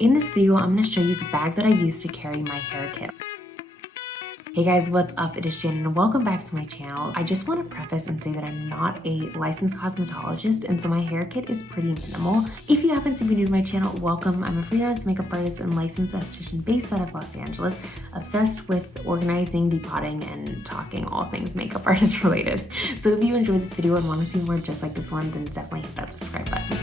In this video, I'm going to show you the bag that I use to carry my hair kit. Hey guys, what's up? It is Shannon and welcome back to my channel. I just want to preface and say that I'm not a licensed cosmetologist, and so my hair kit is pretty minimal. If you happen to be new to my channel, welcome. I'm a freelance makeup artist and licensed esthetician based out of Los Angeles, obsessed with organizing, depotting, and talking all things makeup artist related. So if you enjoyed this video and want to see more just like this one, then definitely hit that subscribe button.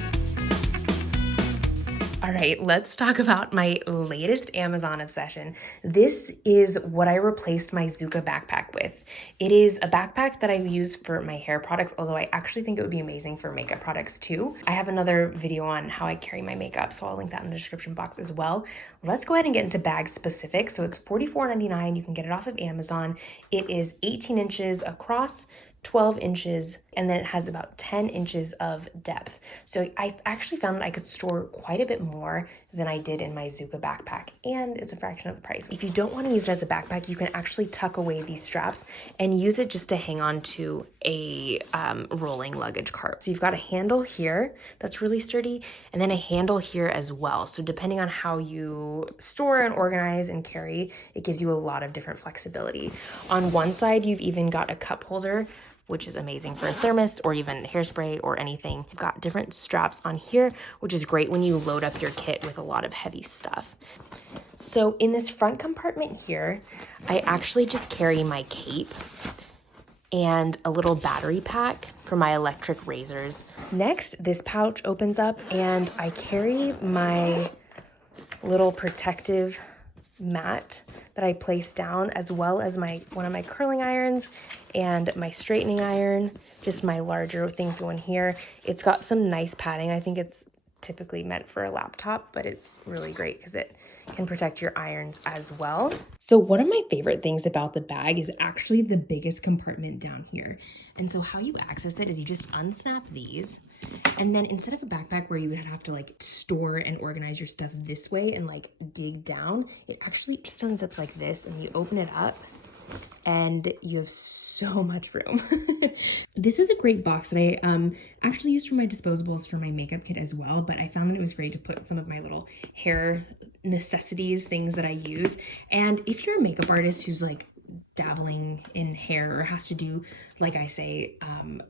All right, let's talk about my latest Amazon obsession. This is what I replaced my Zuka backpack with. It is a backpack that I use for my hair products, although I actually think it would be amazing for makeup products too. I have another video on how I carry my makeup, so I'll link that in the description box as well. Let's go ahead and get into bag specifics. So it's $44.99. You can get it off of Amazon. It is 18 inches across, 12 inches, and then it has about 10 inches of depth. So I actually found that I could store quite a bit more than I did in my Zuka backpack, and it's a fraction of the price. If you don't want to use it as a backpack, you can actually tuck away these straps and use it just to hang on to a rolling luggage cart. So you've got a handle here that's really sturdy, and then a handle here as well. So depending on how you store and organize and carry, it gives you a lot of different flexibility. On one side, you've even got a cup holder, which is amazing for a thermos or even hairspray or anything. You've got different straps on here, which is great when you load up your kit with a lot of heavy stuff. So in this front compartment here, I actually just carry my cape and a little battery pack for my electric razors. Next, this pouch opens up and I carry my little protective mat that I place down, as well as one of my curling irons and my straightening iron, just my larger things go in here. It's got some nice padding. I think it's typically meant for a laptop, but it's really great because it can protect your irons as well. So one of my favorite things about the bag is actually the biggest compartment down here. And so how you access it is you just unsnap these, and then instead of a backpack where you would have to like store and organize your stuff this way and like dig down, it actually just unzips like this, and you open it up and you have so much room. This is a great box that I actually used for my disposables for my makeup kit as well, but I found that it was great to put some of my little hair necessities, things that I use. And if you're a makeup artist who's like dabbling in hair or has to do, like I say,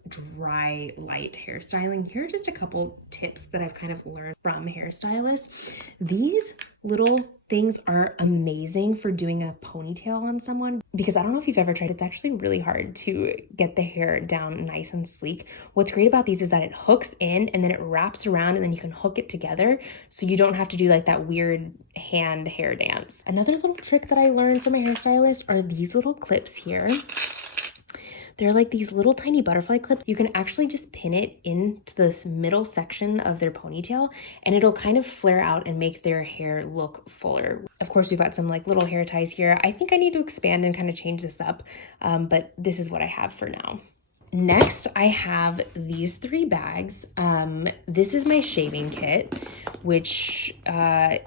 dry light hairstyling, here are just a couple tips that I've kind of learned from hairstylists. These little things are amazing for doing a ponytail on someone, because I don't know if you've ever tried, it's actually really hard to get the hair down nice and sleek. What's great about these is that it hooks in and then it wraps around, and then you can hook it together so you don't have to do like that weird hand hair dance. Another little trick that I learned from a hairstylist are these little clips here. They're like these little tiny butterfly clips. You can actually just pin it into this middle section of their ponytail, and it'll kind of flare out and make their hair look fuller. Of course, we've got some like little hair ties here. I think I need to expand and kind of change this up, but this is what I have for now. Next, I have these three bags. This is my shaving kit, which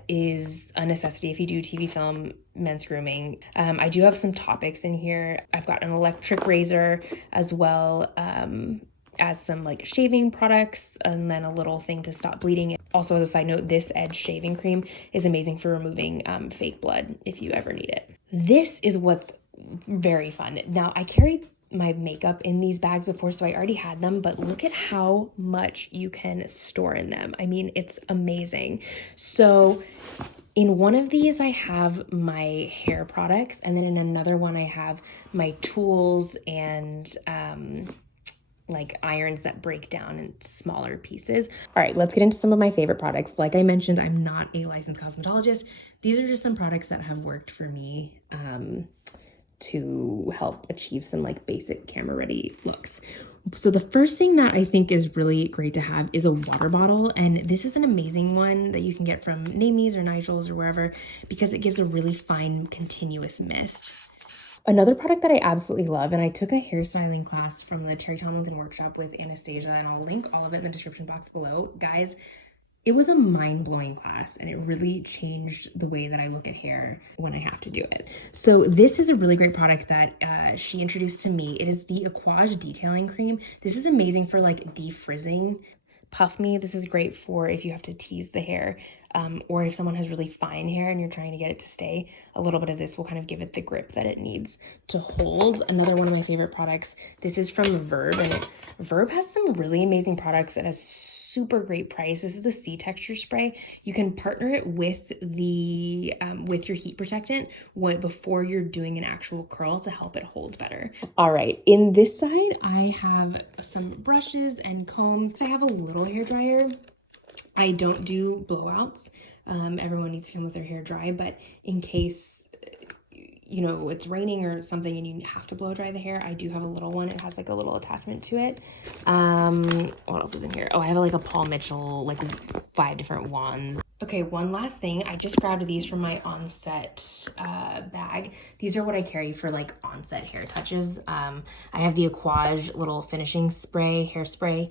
is a necessity if you do TV, film, men's grooming. I do have some topics in here. I've got an electric razor as well as some like shaving products, and then a little thing to stop bleeding. Also, as a side note, this Edge shaving cream is amazing for removing fake blood if you ever need it. This is what's very fun. Now, I carried my makeup in these bags before, so I already had them, but look at how much you can store in them. I mean, it's amazing. So in one of these, I have my hair products, and then in another one, I have my tools and like irons that break down in smaller pieces. All right, let's get into some of my favorite products. Like I mentioned, I'm not a licensed cosmetologist. These are just some products that have worked for me to help achieve some like basic camera ready looks. So the first thing that I think is really great to have is a water bottle, and this is an amazing one that you can get from Namies or Nigel's or wherever, because it gives a really fine continuous mist. Another product that I absolutely love, and I took a hairstyling class from the Terri Tomlinson workshop with Anastasia, and I'll link all of it in the description box below. Guys, it was a mind-blowing class, and it really changed the way that I look at hair when I have to do it. So this is a really great product that she introduced to me. It is the Aquage detailing cream. This is amazing for like defrizzing. Puff Me, this is great for if you have to tease the hair. or if someone has really fine hair and you're trying to get it to stay, a little bit of this will kind of give it the grip that it needs to hold. Another one of my favorite products, this is from Verb, and Verb has some really amazing products at a super great price. This is the C texture spray. You can partner it with the with your heat protectant before you're doing an actual curl to help it hold better. All right, in this side, I have some brushes and combs. I have a little hair dryer. I don't do blowouts. Everyone needs to come with their hair dry, but in case you know, it's raining or something and you have to blow dry the hair, I do have a little one. It has like a little attachment to it. What else is in here? Oh, I have like a Paul Mitchell, like 5 different wands. Okay, one last thing. I just grabbed these from my onset bag. These are what I carry for like onset hair touches. I have the Aquage little finishing spray, hairspray.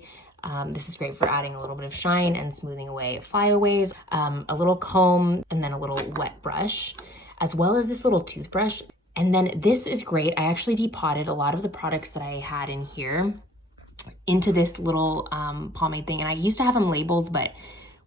This is great for adding a little bit of shine and smoothing away flyaways, a little comb, and then a little wet brush, as well as this little toothbrush. And then this is great. I actually depotted a lot of the products that I had in here into this little pomade thing. And I used to have them labeled, but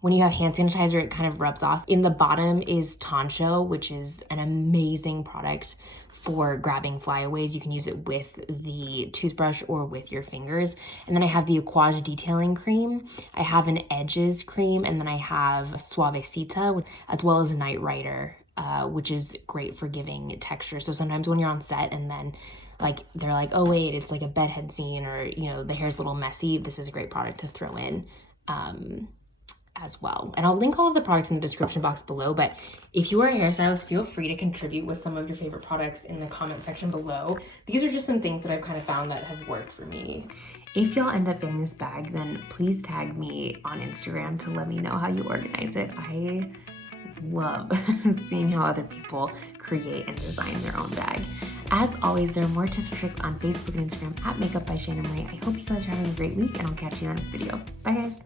when you have hand sanitizer, it kind of rubs off. In the bottom is Toncho, which is an amazing product for grabbing flyaways. You can use it with the toothbrush or with your fingers. And then I have the Aquage detailing cream. I have an Edges cream, and then I have Suavecita, as well as a Night Rider, which is great for giving texture. So sometimes when you're on set and then like they're like, oh wait, it's like a bedhead scene, or you know, the hair's a little messy, this is a great product to throw in as well. And I'll link all of the products in the description box below, but if you are a hairstylist, feel free to contribute with some of your favorite products in the comment section below. These are just some things that I've kind of found that have worked for me. If y'all end up getting this bag, then please tag me on Instagram to let me know how you organize it. I love seeing how other people create and design their own bag. As always, there are more tips and tricks on Facebook and Instagram at MakeupByShannonMarie. I hope you guys are having a great week, and I'll catch you in the next video. Bye guys.